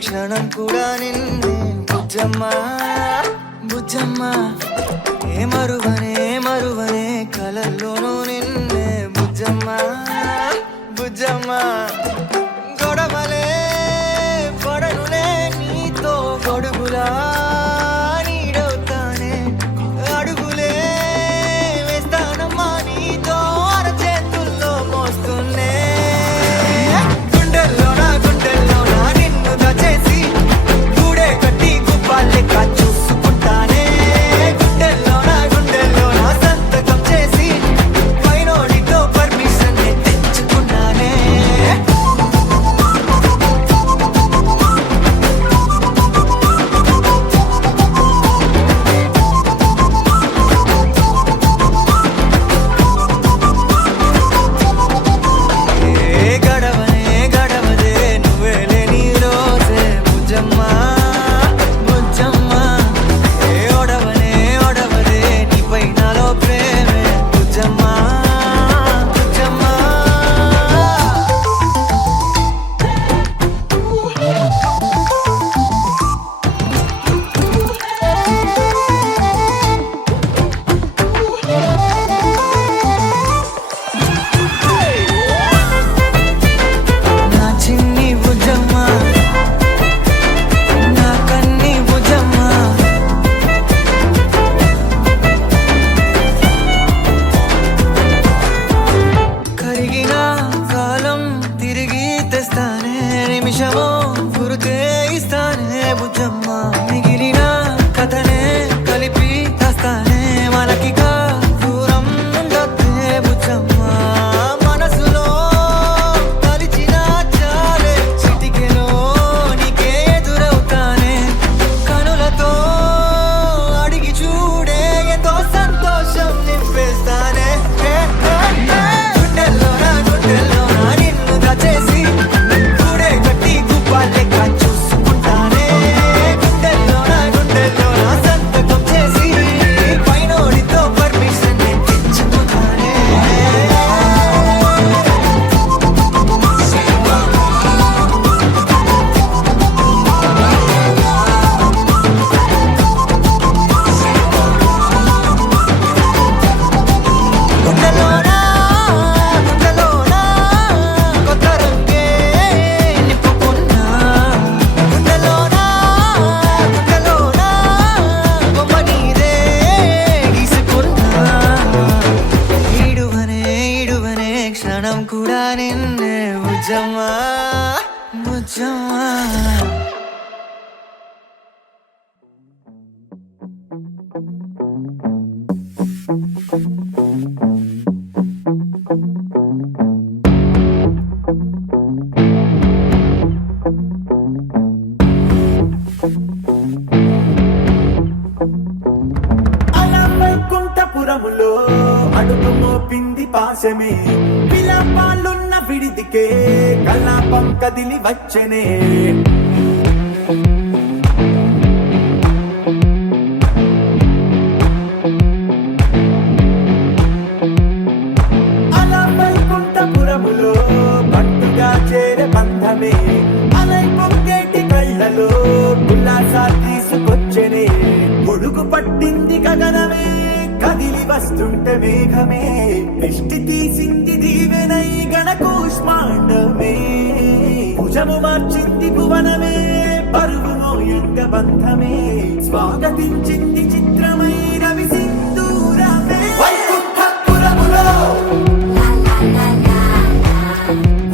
క్షణం కూడా నిన్నే బుజ్జమ్మ బుజ్జమ్మ ఏ మరువనే మరువనే కలల్లోనూ నిన్నే బుజ్జమ్మ బుజ్జమ్మ గొడవలే పడనులే నీతో గొడుగులా నీడవుతానే అడుగులే వేస్తానమ్మా నీతో అరచేతుల్లో మోస్తున్నే గుండెల్లోనా నిన్ను దచేసి గూడే కట్టి గుప్పాలెక్క చూసుకుంటానే గుండెల్లోనా సంతకం చేసి పైనోడితో పర్మిషన్ తెచ్చుకున్నానే గడవదే నువ్వే లేని రోజే బుజ్జమ్మ బుజ్జమ్మ ఓడవదే నీపై నాలో ప్రేమే బుజ్జమ్మ బుజ్జమ్మ నా చిన్ని బుజ్జమ్మ నా కన్ని బుజ్జమ్మ కరిగిన కాలం తిరిగి తెస్తానే నిమిషమో గుర్తే ఇస్తానే బుజ్జమ్మ మిగిలిన కథనే కలిపి తెస్తానే మనకిక దూరం ఉండొద్దే బుజ్జమ్మ మనసులో తలిచిన చాలే చిటికెలో నీకే ఎదురవుతానే కనులతో అడిగి చూడే ఎంతో సంతోషం నింపేస్తానే గుండెల్లోనా నిన్ను దచేసి గూడే కట్టి గుప్పాలెక్క చూసుకుంటానే గుండెల్లోనా సంతకం చేసి పైనోడితో పర్మిషన్ తెచ్చుకుంటానే గుండెల్లోనా కొత్త రంగే నింపుకున్నా గుండెల్లోనా బొమ్మ నీదే గీసుకున్నా ఈడువనే క్షణం కూడా నిన్నే బుజ్జమ్మ బుజ్జమ్మ అలా వైకుంఠపురములో అడుగు మోపింది పాశమే విలాపాలున్న విడిదికే కలాపం కదిలి వచ్చనే అలా వైకుంఠపురములో పట్టుగా చేరే బంధమే అలై పొంగేటి కళ్ళలో గులాసా తీసుకొచ్చనే గొడుగు పట్టింది గగనమే కదిలి వస్తుంటే మేఘమే దృష్టి తీసింది దీవెనై గణకూష్మాండమే భుజము మార్చింది భువనమే పరువు మోయంగ బంధమే స్వాగతించింది చిత్రమైన విసింధూరమే వైకుంఠపురములో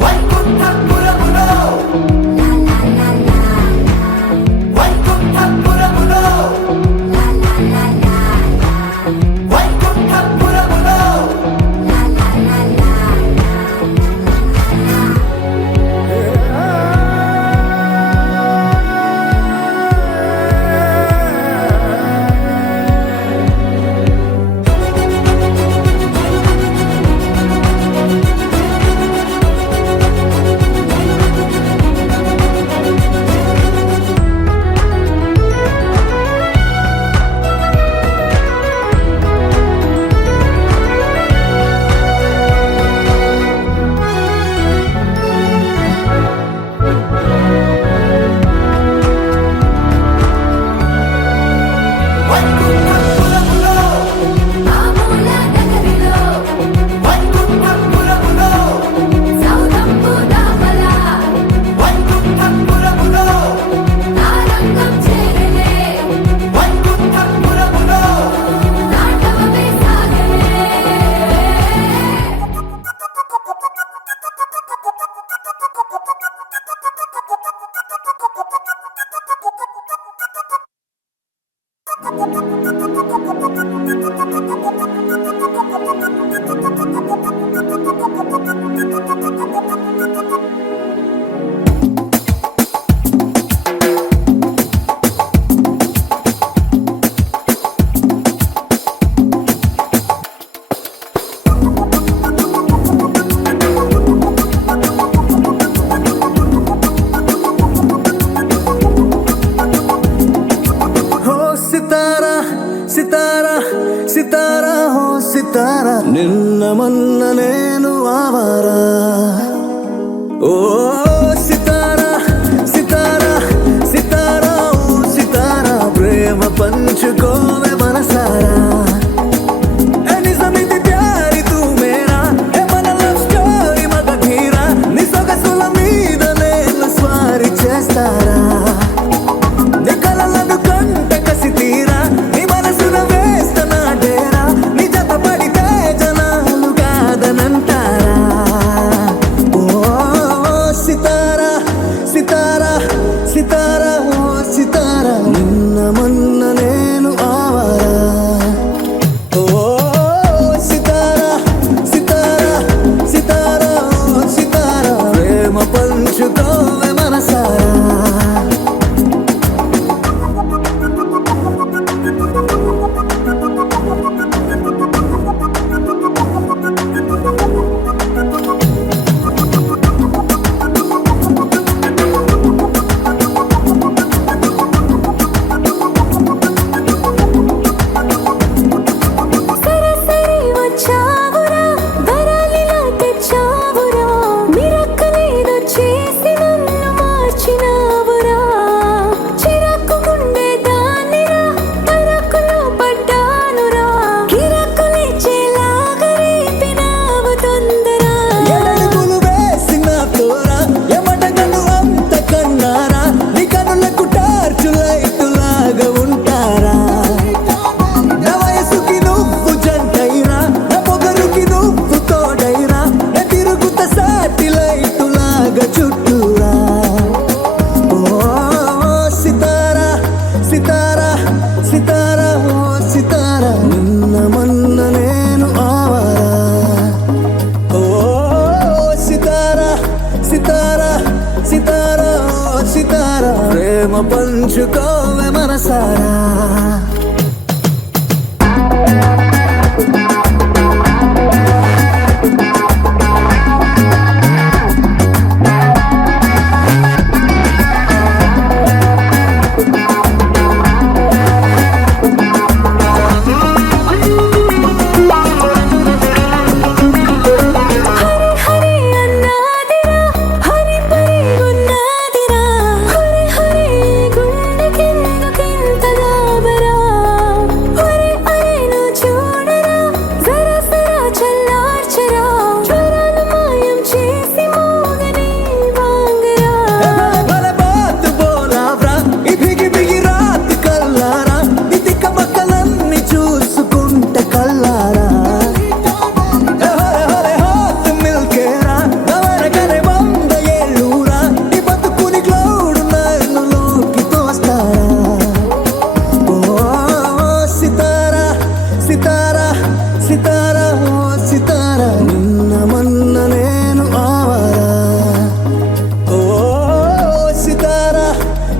వైకుంఠపురములో వైకుంఠపురములో వైకుంఠపురములో మొన్న నేను ఆవారా ఓ సితారా సితారా సితారా ఓ సితారా ప్రేమ పంచుకోవే మనసారా ఏ నిజమిది ప్యారి తూ మేరా ఏ మన లవ్ స్టోరీ మగ ధీరా నీ సొగసుల మీద నేను స్వారీ చేస్తారా నీ కలలను కంట కసి తీరా నీ మనసున వేస్తనా డేరా నీ జత పడితే జనాలు కాదనంటారా ఓ సితారా సితారా సితారా ఓ సితారా నిన్న మొన్న నేను ఆవారా ఓ సితారా సితారా సితారా ఓ సితారా ప్రేమ పంచుకోవే మనసారా సరసరి వచ్చావురా వరాలిలా తెచ్చావురా మిరక్కలేదో చేసి నన్ను మార్చినావురా చిరాకు గుండె దానిరా తరకులో పడ్డానురా కిరకులిచ్చేలాగా రేపినావు తొందర ఎడడుగులు వేసిన తోరా ఎమటగను అంత కన్నారా నీ కనులకు టార్చు లైటులాగా ఉంటారా నా వయసుకి నువ్వు జంటైరా నా పొగరుకి నువ్వు తోడైరా నా తిరుగుత సాటిలైటులాగా చుట్టూరా ఓ సితారా సితారా సితారా ఓ సితారా నిన్న మొన్న నేను ఆవారా ఓ సితారా సితారా సితారా ఓ సితారా ప్రేమ పంచుకోవే మనసారా హరి హరి అన్నాదిరా హరి పరి ఉన్నదిరా హరి హరి గుండె కిందకింత దాబరా హరి అరే నువ్వు చూడరా జరా జరా చల్లార్చరా జ్వరాలు మాయం చేసి మోగని వాంగరా భలే బాత్ బోలావ్రా ఈ బిగి బిగి రాత్ కల్లారా ఈ తిక్క మక్కలన్నీ చూసుకుంటే కల్లారా హరే హరే హాత్ మిల్కేరా నవరకనే 100 ఏళ్ళూరా ఈ బతుకుని క్లౌడ్ నన్నులోకి తోస్తారా ఓ సితారా సితారా సితారా ఓ సితారా నిన్న మొన్న నేను ఆవారా ఓ సితారా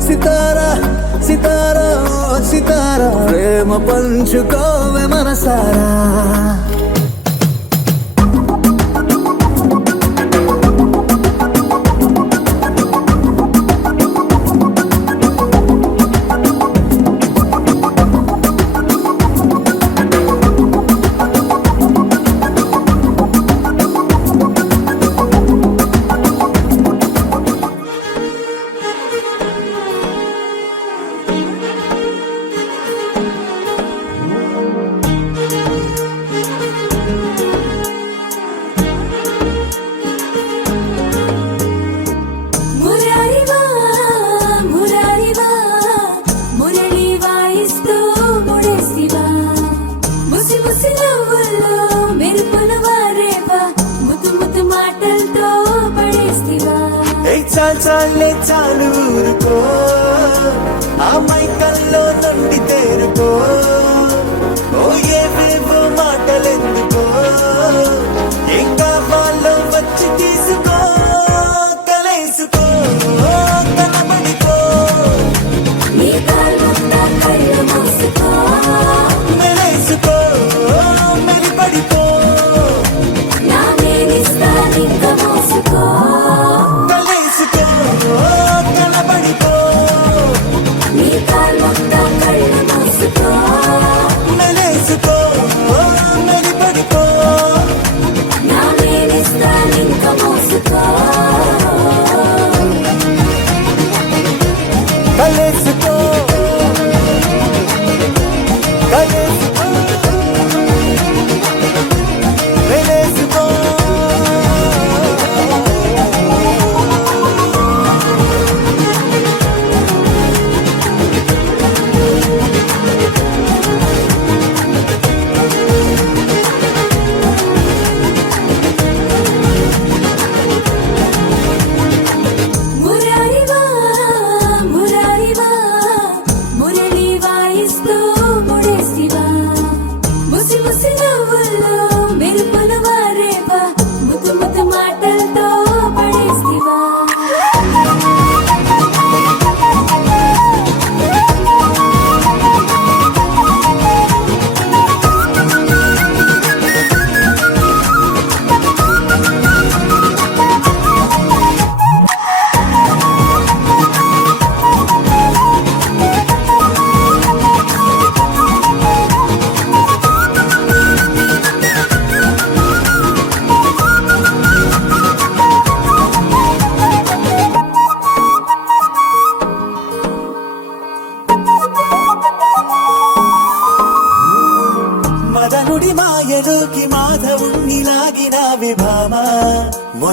సితారా సితారా ఓ సితారా ప్రేమ పంచుకోవే మనసారా మురారివా మురారివా మురళి వాయిస్తూ ముడేసివా ముసి ముసి నవ్వుల్లో మెరుపులు వారేవా ముతు ముతు మాటలతో పడేసివా చాలే చాలు ఊరుకో ఆ మైకల్లో నుండి తేరుకో ఓ ఏవేవో మాటలెందుకో ఏం కావాలో వచ్చి తీసుకో కలేసుకో కనబడిపో నీ కాళ్ళంతా కళ్ళు మూసుకో మెలేసుకో మెలిపడిపో నా మేనిస్తా నింక మోసుకో కలేసుకో కనబడిపో నీ కాళ్ళంతా కళ్ళు మూసుకో మెలేసుకో మెలిపడిపో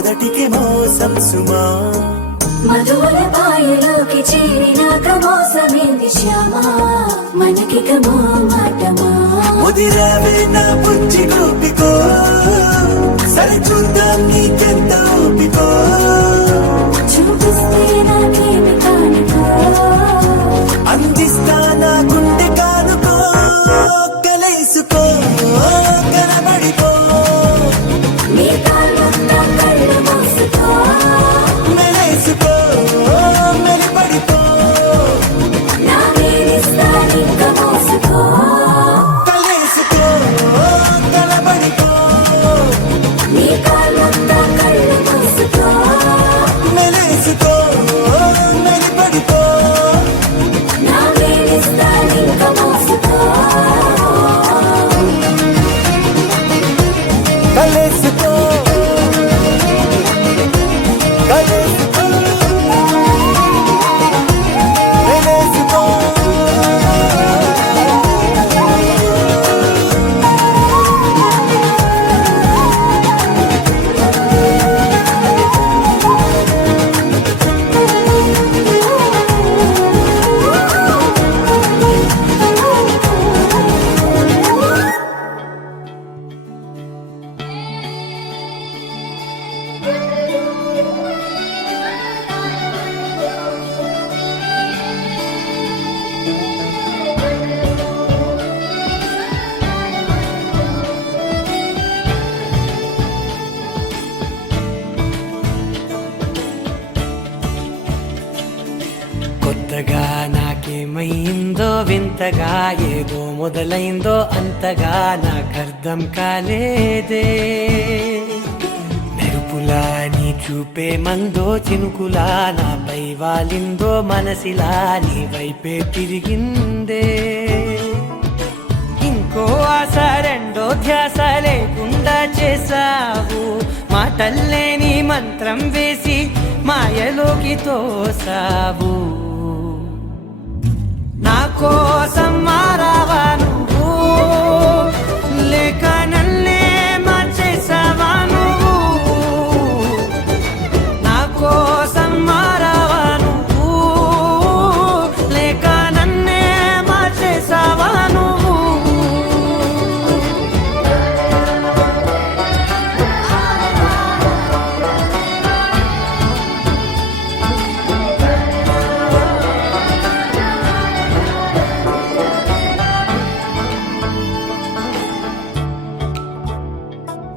మొదటికి మోసం సుమా మధువుల పాయలోకి చేరినాక మోసమేంది శ్యామా మనకిక మాటమా ముదిరావే నా బుజ్జి గోపికో సరి చూద్దాం నీకెంత ఓపికో చూపిస్తే నాకేమి కానుకో అందిస్తా నా గుండె కానుకో కలేసుకో కనబడిపో నీ కాళ్ళంతా కళ్ళు మూసుకో మెలేసుకో మెలిపడిపో నా వేలిస్తా ఇంక మోసుకో కలేసుకో కనబడిపో నీ కాళ్ళంతా కళ్ళు మూసుకో మెలేసుకో మెలిపడిపో నా వేలిస్తా ఇంక మోసుకో కలేసుకో కలేసుకో మెలేసుకో కొత్తగా నాకేమైందో వింతగా ఏదో మొదలైందో అంతగా నాకర్థం కాలేదే మెరుపులా నీ చూపే మందో చినుకులా నాపై వాలిందో మనసిలా నీ వైపే తిరిగిందే ఇంకో ఆశ రెండో ధ్యాస లేకుండా చేసావు మాటల్లేని మంత్రం వేసి మాయలోకి తోసావు నా కోసం మారావా నువ్వు లేక నన్నే మార్చేసావా నువ్వు నా కోసం మారావా నువ్వు లేక నన్నే మార్చేసావా నువ్వు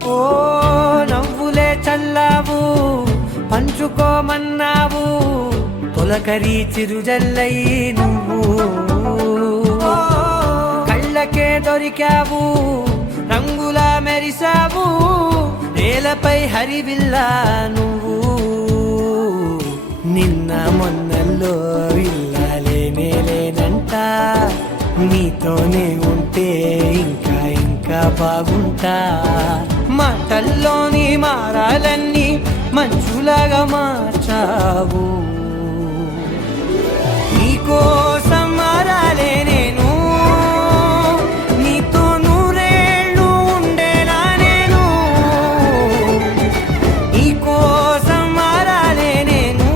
ఓ నవ్వులే చల్లావు పంచుకోమన్నావు తొలకరి చిరుజల్లై నువ్వు ఓ, కళ్ళకే దొరికావు రంగులా మెరిసావు నేలపై హరివిల్లా నువ్వు నిన్న మొన్నల్లో ఇల్లాలేనే లేనంట నీతోనే ఉంటే ఇంకా ఇంకా బాగుంటా మాటల్లోని మారాలన్నీ మంచులాగా మార్చావు నీకోసం మారాలే నేను నీతో నూరేళ్ళు ఉండేలా నేను నీకోసం మారాలే నేను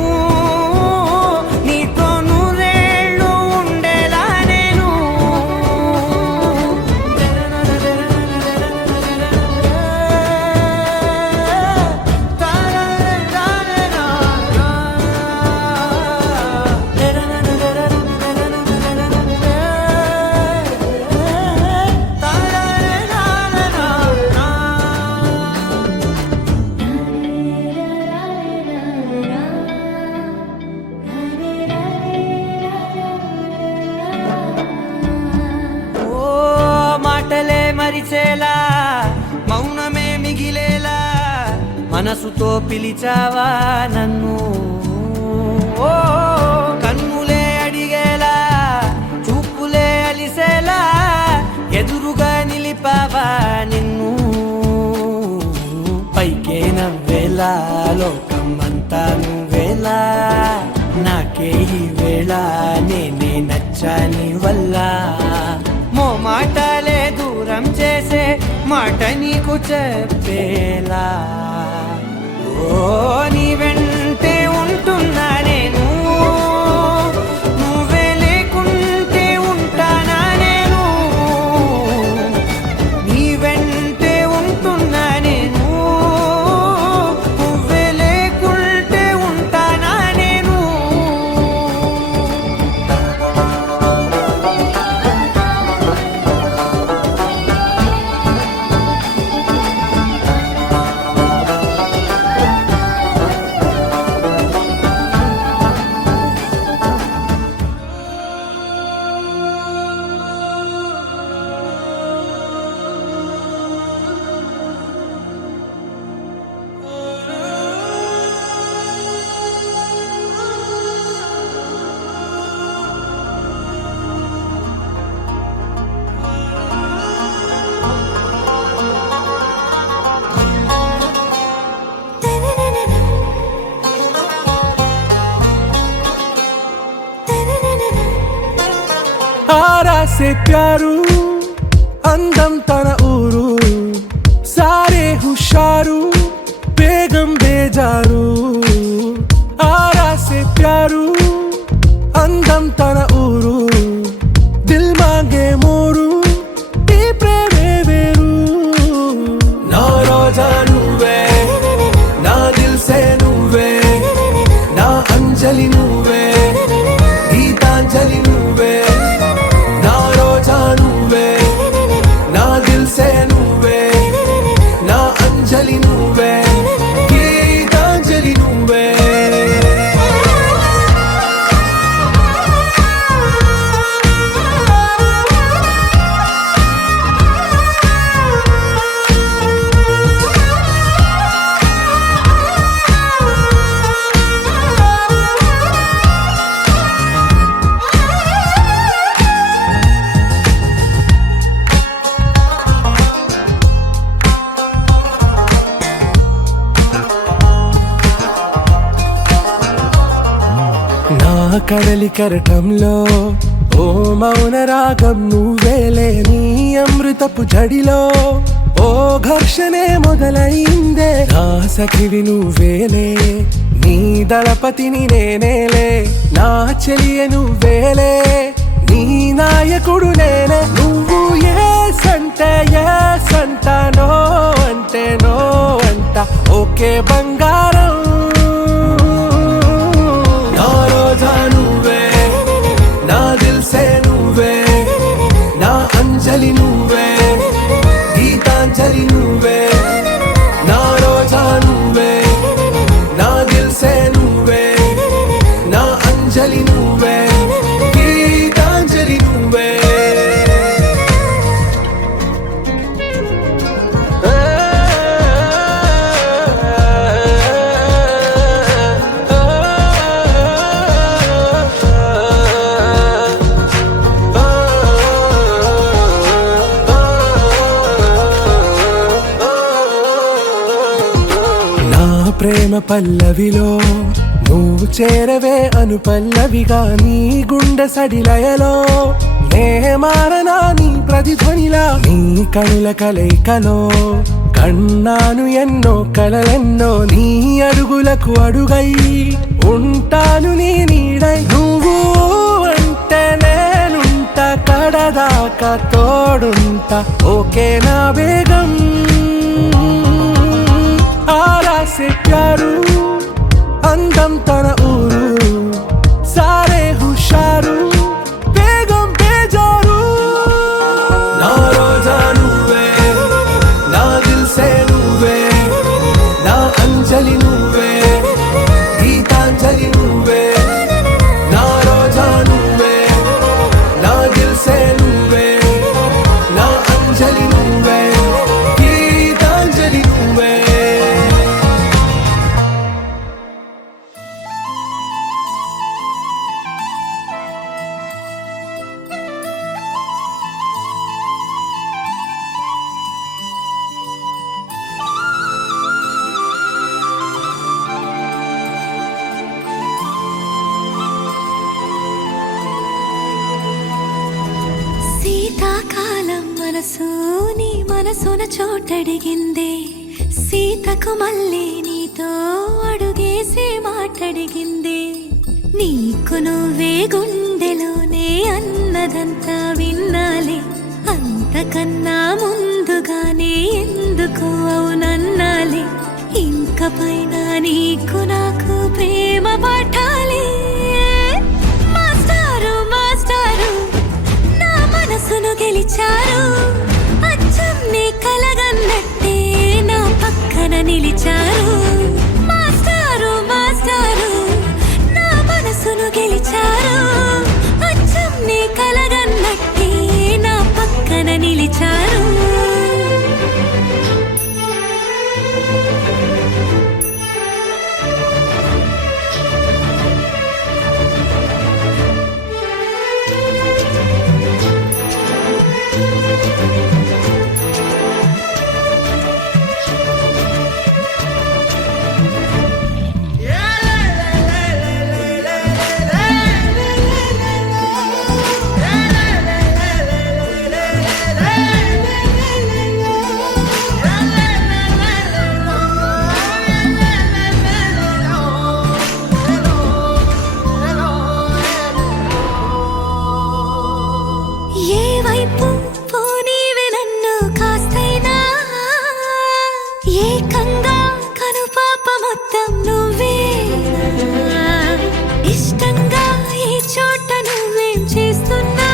నీతో నూరేళ్ళు ఉండేలా నేను ఓ మాటలే మరిచేలా మౌనమే మిగిలేలా మనసుతో పిలిచావా నన్ను ఓ కన్నులే అడిగేలా చూపులే అలిసేలా ఎదురుగా నిలిపావా నిన్ను పైకే నవ్వేలా లోకమంతా నువ్వేలా నాకే ఈ వేళ నేనే నచ్చాని వల్ల మాటలే దూరం చేసే మాట నీకు చెప్పేలా ఓ నీ వెంటే ఉంటున్నా నేను, నువ్వే లేకుంటే ఉంటానా నేను, నీ వెంటే ఉంటున్నా నేను, నువ్వే లేకుంటే ఉంటానా నేను. आरा से प्यारू అందం తన ఊరు సారే హుషారు బేగం బేజారు ఆరా से प्यारू అందం తన ఊరు దిల్ మాంగే మోరు ఈ ప్రేమే వేరు నా రోజా నువ్వే నా దిల్ సే నువ్వే నా అంజలి నువ్వే గీతాంజలి నువ్వే నా రోజా నువ్వే నా దిల్ సే నువ్వే నా అంజలి నువ్వే గీతాంజలి నువ్వే నా కడలి కరటంలో ఓ మౌన రాగం నువ్వేలే నీ అమృతపు జడిలో ఓ ఘర్షణే మొదలైందే నా సఖివి నువ్వేలే నీ దళపతిని నేనేలే నా చెలియ నువ్వేలే నీ నాయకుడు నేనే నువ్వు ఏ సంట నో అంటే నో అంట ఓకే బంగారం నా రోజా నువ్వే నా దిల్ సే నువ్వే నా అంజలి నువ్వే గీతాంజలి నువ్వే నా రోజా నువ్వే నా దిల్ సే నువ్వే నా అంజలి నువ్వే గీతాంజలి నువ్వే నా ప్రేమ పల్లవిలో నువ్వు చేరవే అను పల్లవిగా నీ గుండె సడిలయలో నే మారనా నీ ప్రతిధ్వనిలా నీ కనుల కలయికలో కన్నాను ఎన్నో కలలెన్నో నీ అడుగులకు అడుగై ఉంటాను నీ నీడై నువ్వు అంటే నేనుంట కడదాకా తోడుంట ఓకే నా బేగం ఆరా से प्यारू అందం తన ఊరు సారే హుషారు బేగం బేజారు నా రోజా నువ్వే నా దిల్ సే నువ్వే నా అంజలి నువ్వే గీతాంజలి నువ్వే నా రోజా నువ్వే నా దిల్ సే నువ్వే నా అంజలి నువ్వే గీతాంజలి నువ్వే శీతాకాలం మనసు నీ మనసున చోటడిగిందే సీతకు మళ్ళీ నీతో నీతో అడుగేసి మాటడిగింది నీకు నువ్వే గుండెలోనే అన్నదంతా విన్నాలే అంతకన్నా ముందుగానే ఎందుకు అవునన్నాలే ఇంక పైన నీకు నాకు ప్రేమ పాఠాలే మాస్టారు మాస్టారు నా మనసును గెలిచారు అచ్చం నీ కలగన్నట్టే నా పక్కన నిలిచారు మాస్టారు మాస్టారు నా మనసును గెలిచారు అచ్చం నీ కలగన్నట్టే నా పక్కన నిలిచారు ఏ వైపు పోనీవి నన్ను కాస్తైనా ఏకంగా కనుపాప మొత్తం నువ్వే ఇష్టంగా ఈ చోట నువ్వేం చేస్తున్నా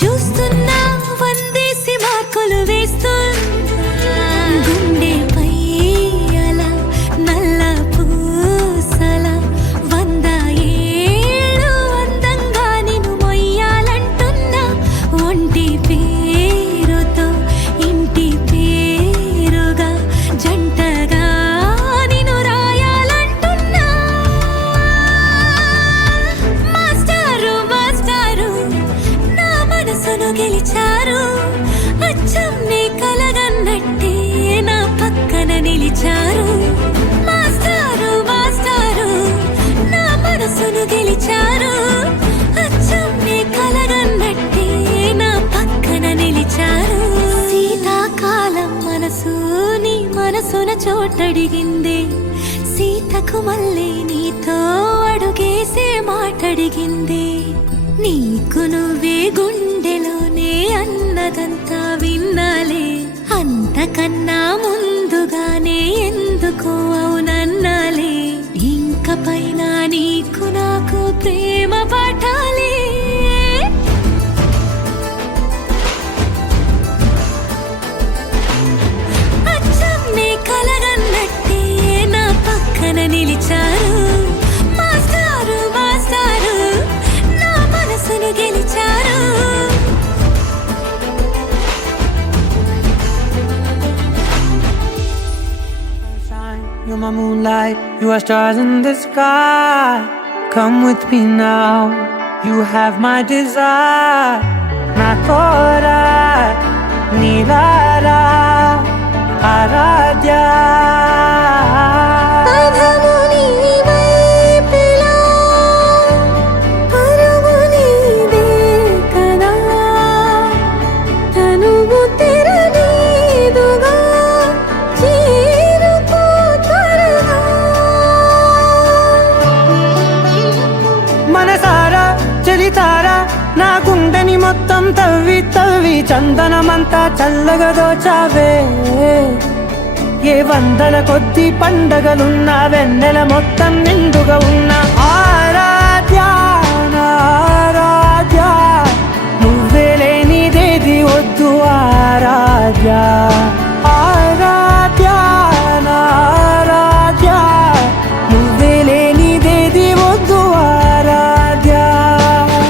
చూస్తున్నా వందేసి మార్కులు వేస్తున్నా గుండెపై అలా నల్ల పూసల 100 ఏళ్ళు అందంగా నిన్ను మొయ్యాలంటున్నా ఒంటి పేరుతో ఇంటి పేరుగా జంటగా నిన్ను రాయాలంటున్నా మాస్టారు మాస్టారు నా మనసును గెలిచారు అచ్చం నీ కలగన్నట్టే నా పక్కన నిలిచారు మాస్టారు మాస్టారు నా మనసును గెలిచారు అచ్చం నీ కలగన్నట్టే నా పక్కన నిలిచారు శీతాకాలం మనసు నీ మనసున చోటడిగింది సీతకు మళ్ళీ నీతో అడుగేసే మాటడిగింది నీకు నువ్వే గుండెలోనే అన్నదంతా విన్నాలే అంతకన్నా ముందుగానే ఎందుకు అవునన్నాలే ఇంక పైన నీకు నాకు ప్రేమ పాఠాలే అచ్చం నీ కలగన్నట్టే నా పక్కన నిలిచారు మాస్టారు మాస్టారు నా మనసును గెలిచారు You're my moonlight, you are stars in the sky. Come with me now, you have my desire. Na tora, nilara, aradya. పదము నీవైపులా, పరుగు నీదే కదా, తనువు తెరనీదుగా, చేరుకో త్వరగా. మనసారా చలితారా నా గుండెని మొత్తం తవ్వి తవ్వి చందనమంతా చల్లగా దోచావే ఏ వందల కొద్ది పండగలున్న వెన్నెల మొత్తం నిండుగా ఉన్న ఆరాధ్య నా ఆరాధ్య నువ్వే లేనిదేది వద్దు ఆరాధ్య ఆరాధ్య నా ఆరాధ్య నువ్వే లేనిదేది వద్దు ఆరాధ్య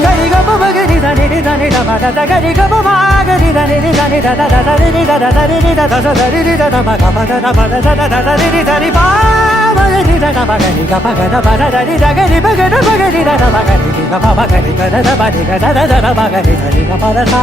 గరిగమ మగరి దని దని దమ దద గరిగమ మాగరి దని దని దద దద రి దద దరి రి దద దరి రి దద మగ మద దమ దద దద రి రి దరి బా మగరి దద మగరి గ మగ దమ దరి దగరి మగ మగరి దద మగరి గ మగరి దద దద మగరి దద దద మగరి దరి గ మద సా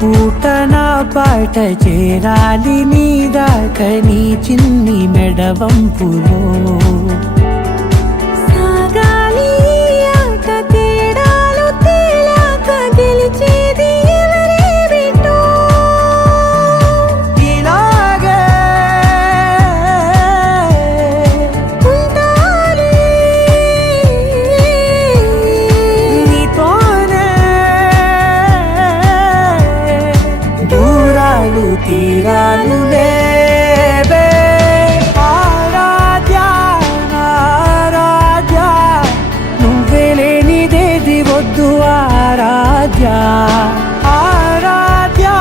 పూట నా పాట చేరాలి నీ దాకా నీ చిన్ని మెడవంపులో సాగాలి ఆట తేడాలు తేలాక గెలిచేది ఎవరే బిడ్డో ఇలాగే ఉంటాలి నీతోనే దూరాలు తీరాలు లేవే ఆరాధ్యా ఆరాధ్యా నువ్వే లేనిదేది వద్దు ఆరాధ్యా ఆరాధ్యా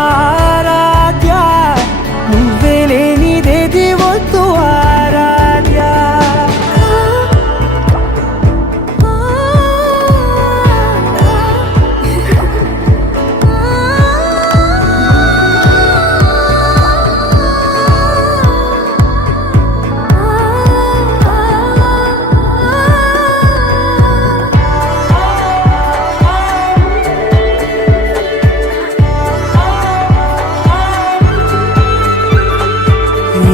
ఆరాధ్యా నువ్వే లేనిదేది వద్దు ఆరాధ్యా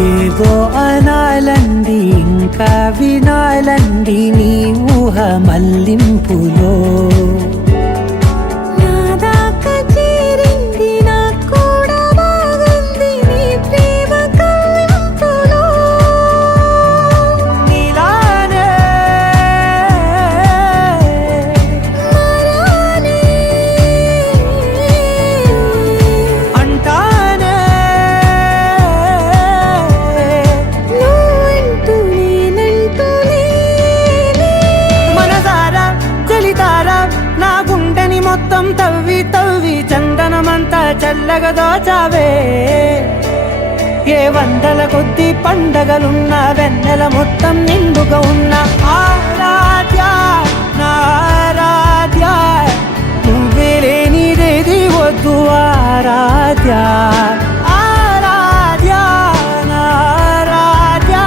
ఏదో అనాలండి ఇంకా వినాలండి నీ ఊహ మల్లింపులో నా దాకా చేరింది నాకు కూడా బాగుంది నీ ప్రేమ కవ్వింపులో నీలానే మరానే అంటానే నువ్వంటూ నేనంటూ లేనే మనసారా చలితారా నా గుండెని మొత్తం తవ్వి తవ్వి చందనమంతా చల్లగా దోచావే ఏ వందల కొద్ది పండగలున్న వెన్నెల మొత్తం నిండుగా ఉన్న ఆరాధ్యా నా ఆరాధ్యా నువ్వే లేనిదేది వద్దు ఆరాధ్యా ఆరాధ్యా నా ఆరాధ్యా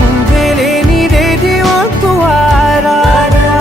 నువ్వే లేనిదేది వద్దు ఆరాధ్యా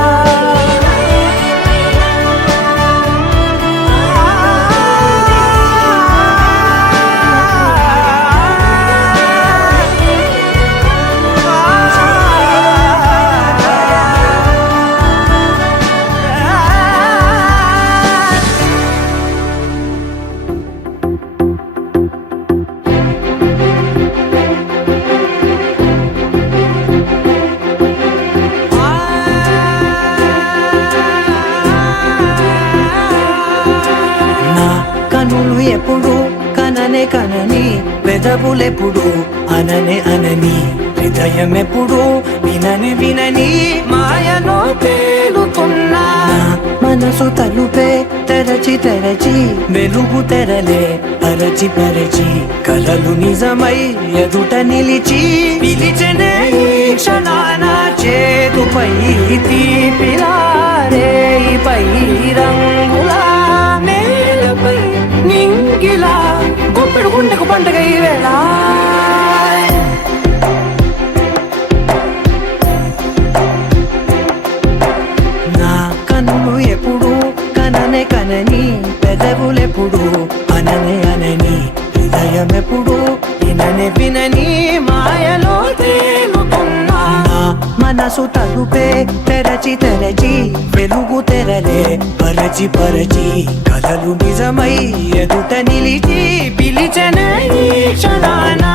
నా కనులు ఎప్పుడు కననే కనని పెదవులెప్పుడు అననే అనని హృదయం ఎప్పుడు వినని వినని మాయలో తేలుతున్నా నా మనసు తలుపే తెరచి తెరచి వెలుగు తెరలే పరచి పరచి కలలు నిజమై ఎదుట నిలిచి పిలిచెనే ఈ క్షణాన చేతుపై తీపిలారేపై రంగులా నేలపై నింగిలా గుప్పెడు గుండెకు పండగ ఈ వేళ నా కన్నులు ఎప్పుడు కననే కనని పెదవులెప్పుడు అననే అనని హృదయం ఎప్పుడు విననే వినని మాయలో తేలుతున్నా నా మనసు తలుపే తెరచి తెరచి వెలుగు తెరలే పరచి పరచి కలలు నిజమై ఎదుట నిలిచి పిలిచెనే ఈ క్షణాన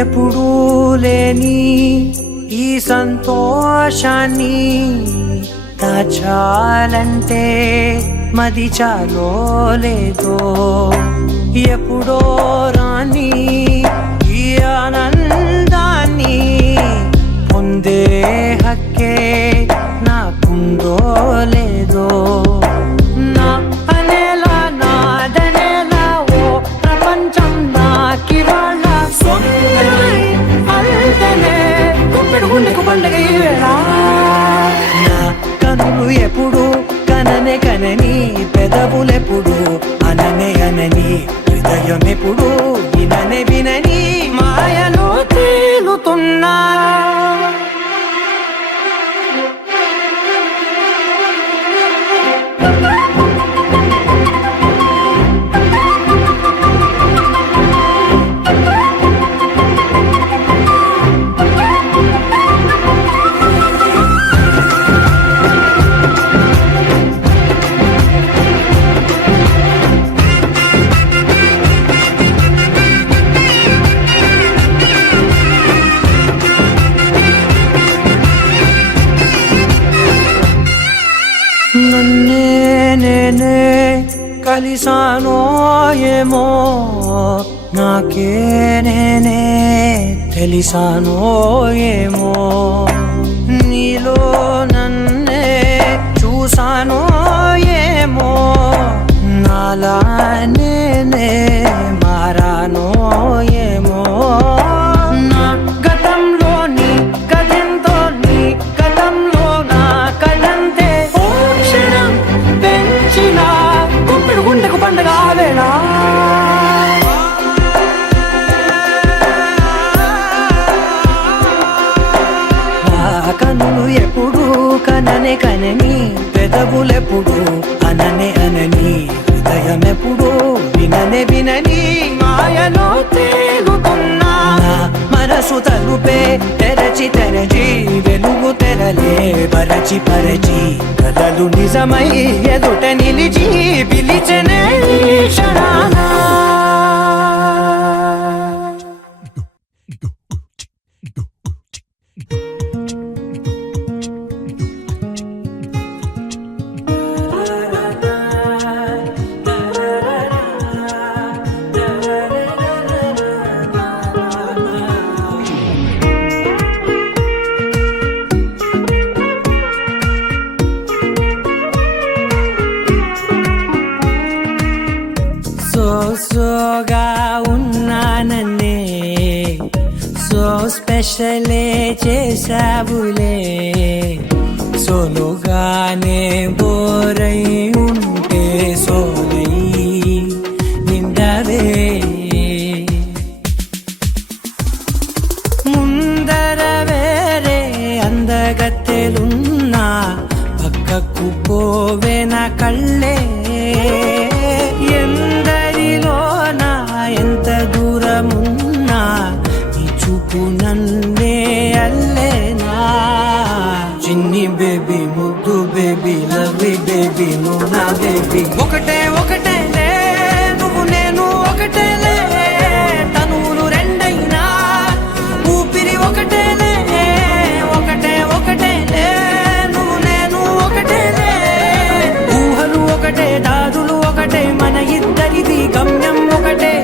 ఎప్పుడూ లేని ఈ సంతోషాన్ని దాచాలంటే మది చాలో లేదో ఎప్పుడో రాని ఈ ఆనందాన్ని పొందే హక్కే నాకుందో లేదో నా అనేలా నాదనేలా ఓ ప్రపంచం నాకివాళ్ళ సొంతమై అల్దనే గుప్పెడు గుండెకు పండగ ఈ వేళ కనని పెదవులెప్పుడు అననే అనని హృదయమెప్పుడు విననే వినని మాయలో తేలుతున్నా నన్నే నేనే కలిసానో ఏమో నాకే నేనే తెలిసానో ఏమో నీలో నన్నే చూసానో ఏమో నాలా నేనే మారానో ఏమో నా గతంలోని కథంతో నీ గతంలో నా కథంతే ఓ క్షణం పెంచిన గుప్పెడు గుండెకు పండగ ఆవేళ కనులు ఎప్పుడు కననే కనని పెదవులెప్పుడు అననే అనని హృదయమెప్పుడు విననే వినని మాయలో తేలుతున్నా నా మనసు తలుపే తెరచి తెరచి వెలుగు తెరలే పరచి పరచి కలలు నిజమై ఎదుట నిలిచి పిలిచెనే ఈ క్షణాన సోగా ఉన్నానన్నే సో స్పెషలే చేసావులే సోలుగానే బోరై ఉంటే సోలై నిండవే ముందర వేరే అందగత్తెలున్నా పక్కకు పోవే నా కళ్ళే ఎందరిలోనా ఎంత దూరమున్నా నీ చూపు నన్నే అల్లేనా చిన్ని బేబీ ముద్దు బేబీ లవ్లీ బేబీ నువ్వు నా బేబీ ఒకటే ఒకటేలే నువ్వు నేను ఒకటేలే తనువులు రెండైనా ఊపిరి ఒకటేలే ఒకటే ఒకటేలే నువ్వు నేను ఒకటేలే ఊహలు ఒకటే దాదులు ఒకటే మన ఇద్దరిది గమ్యం ఒకటే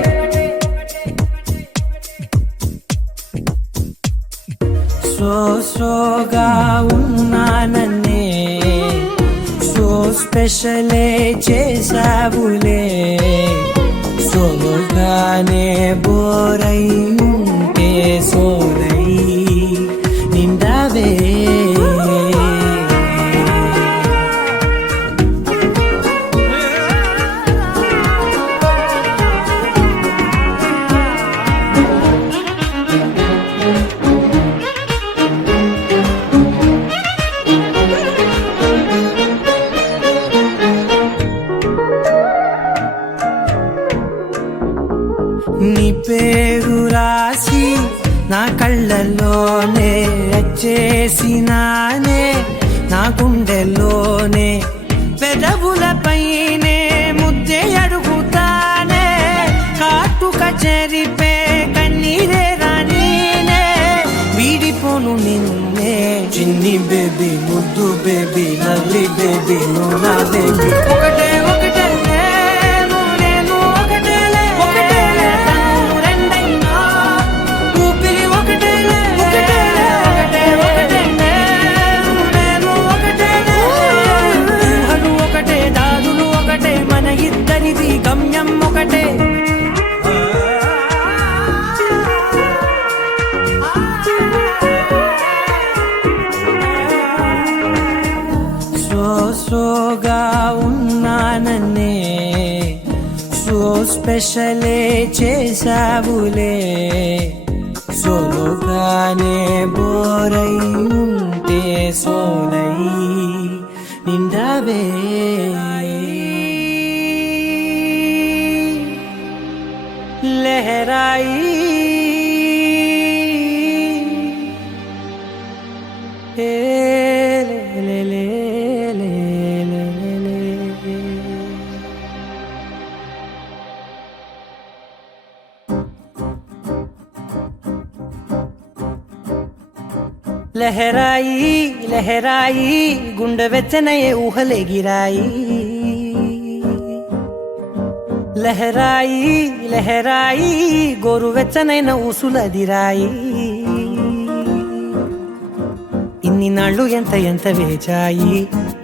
సోగా ఉన్నానన్నే సో స్పెషలే చేసావులే సోలుగానే బోరై ఉంటే సోలై నిండవే నీ పేరు రాసి నా కళ్ళల్లోనే వచ్చేసినానే నా గుండెల్లోనే పెదవులపైనే ముద్దే అడుగుతానే కాటుక చెరిపే కన్నీరే రానీనే వీడిపోను నిన్నే చిన్ని బేబీ ముద్దు బేబీ లవ్లీ బేబీ నువ్వు నా బేబీ ఒకటే ఒకటే గమ్యం ఒకటే సోగా ఉన్న స్పెషలే చేసావులే సోలోగానే బోరై ఉంటే సోలై నిండవే లహరాయి ఏ లే లే లే లే లే లే. లహరాయి లహరాయి గుండె వెచ్చనయే ఊహలే గిరాయి లహరాయి లహరాయి గోరు వెచ్చనైన ఊసులదిరాయి ఇన్ని నాళ్ళు ఎంత ఎంత వేచాయి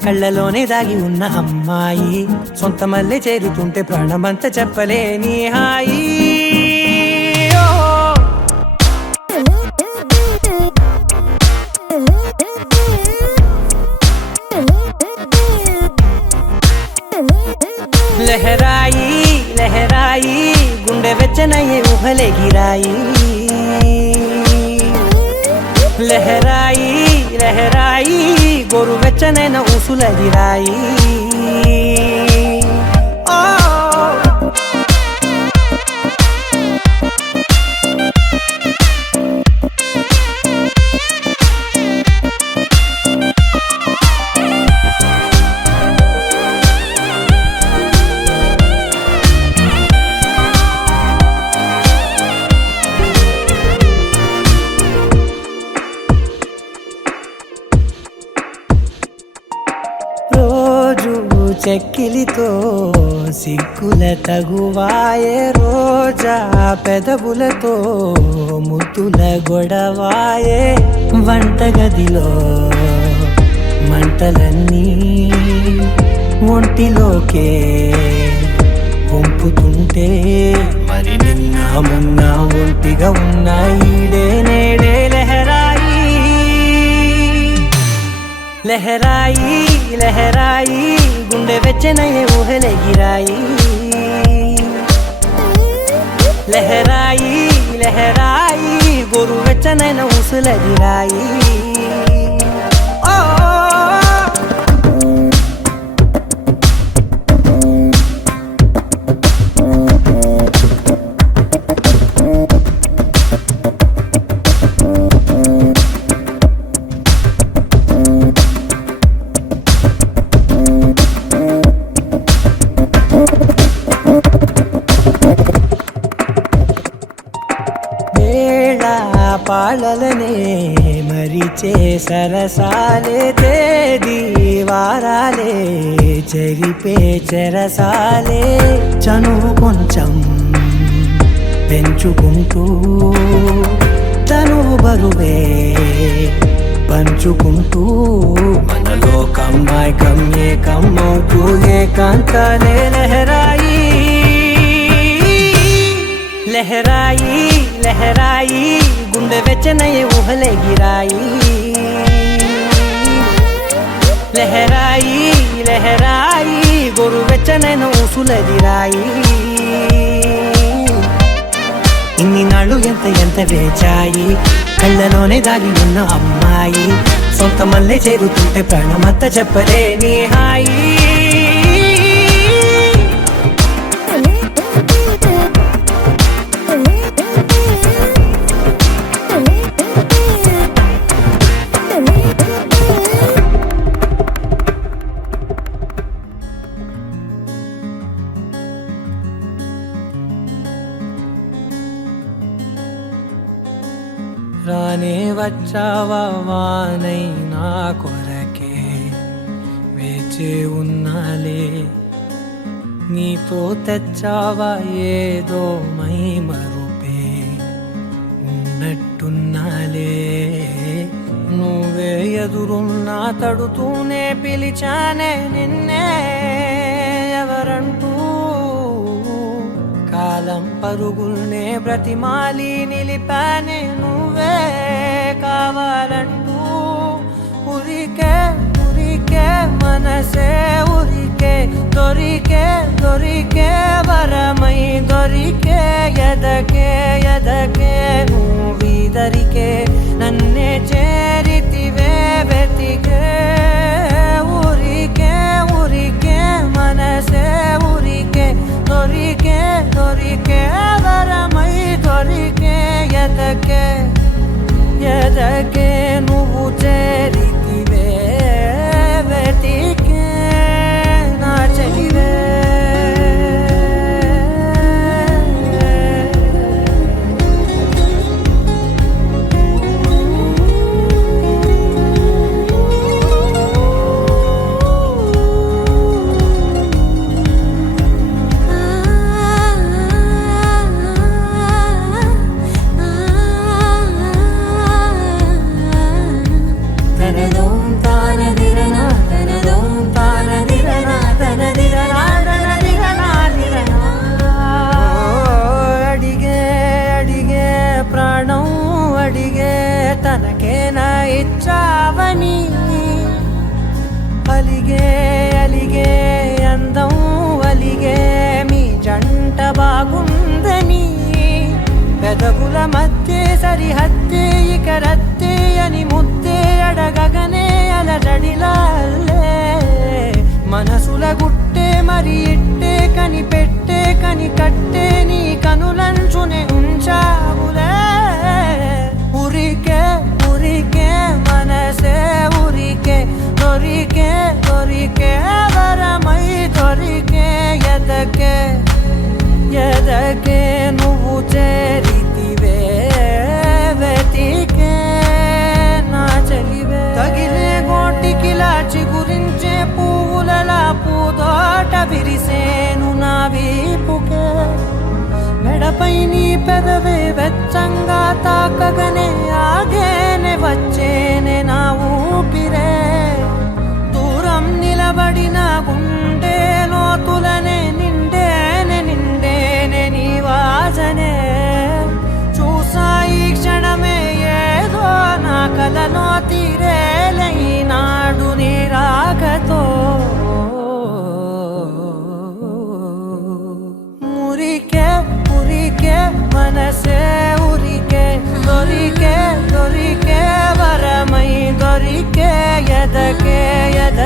కళ్ళలోనే దాగి ఉన్న అమ్మాయి సొంత మల్లె చేరుతుంటే ప్రాణమంతా చెప్పలేని హాయి లహరాయి లహరాయి గుండె వెచ్చనయ్యే ఊహలే గిరాయి లహరాయి లహరాయి గోరు వెచ్చనైన ఊసులదిరాయి రోజు చెక్కిలితో సిగ్గుల తగువాయే రోజా పెదవులతో ముద్దుల గొడవాయే వంటగదిలో మంటలన్నీ ఒంటిలోకే వంపుతుంటే మరి నిన్న మొన్న ఒంటిగా ఉన్న ఈడే నేడే లహరాయి లహరాయి లహరాయి గుండె వెచ్చనయ్యే ఊహలే గిరాయి లహరాయి లహరాయి గోరు వెచ్చనైన ఊసులదిరాయి పాలలనే మరిచే సరసాలే తేదీ వారాలే చెరిపే చెరసాలే చనువు కొంచెం పెంచుకుంటూ తనువు బరువే పంచుకుంటూ మనలో కమ్మాయి కమ్మే కమ్మవుతూ ఏకాంతాలే లహరాయి లహరాయి లహరాయి గుండె వెచ్చనయ్యే ఊహలే గిరాయి లహరాయి లహరాయి గోరు వెచ్చనైన ఊసులదిరాయి ఇన్ని నాళ్ళు ఎంత ఎంత వేచాయి కళ్ళలోనే దాగి ఉన్న అమ్మాయి సొంత మల్లె చేరుతుంటే ప్రాణమంతా చెప్పలేని హాయి రానే వచ్చావా వానై నా కొరకే వేచి ఉన్నాలే నీతో తెచ్చావా ఏదో మై మరుపే ఉన్నట్టున్నాలే నువ్వే ఎదురున్నా తడుతూనే పిలిచానే నిన్నే ఎవరంటూ కాలం పరుగుల్నే బ్రతిమాలి నిలిపానే నువ్వే కావాలంటూ ఉరికే ఉరికే మనసే ఉరికే దొరికే దొరికే వరమై దొరికే ఎదకే ఎదకే నువ్విదరికే నన్నే చేరితివే వెతికే ఊరికే ఊరికే మనసే ఊరికే దొరికే దొరికే వరమై దొరికే ఎదకే ఎదకే నువ్వు చేరితివే వెతికే నా చెలివే తనదోం తానదిరనా తనదోం తానదిరనా తనదిరనా తనదిరనా దిరనా అడిగే అడిగే ప్రాణం అడిగే తనకేనా ఇచ్చావని అలిగే అలిగే అందం అలిగే మీ జంట బాగుందని పెదవుల మధ్య సరిహద్దే ఇక రద్దే అని ముద్దే అడగగనే అలజడిలాల్లే మనసుల గుట్టే మరి ఇట్టే కనిపెట్టే కని కట్టే నీ కనులంచునే ఉంచావులే ఉరికే ఉరికే మనసే ఉరికే దొరికే దొరికే వరమై దొరికే ఎదకే ఎదకే నువ్వు చేరితివే వెతికే నా చెలివే తగిలే గోటికిలా చిగురించే పువ్వులలా పూదోట విరిసేను నా వీపుకే మెడపై నీ పెదవే వెచ్చంగా తాకగనే ఆగేనే వచ్చేనే నా ఊపిరే దూరం నిలబడిన గుండె లోతులనే నిండేనే నిండేనే నీ వాసనే చూసా ఈ క్షణమే ఏదో నా కలలో తీరేలే ఈనాడు నీ రాకతో మురికే మురికే మనసే ఉరికే దొరికే దొరికే వరమై దొరికే ఎదకే ఎద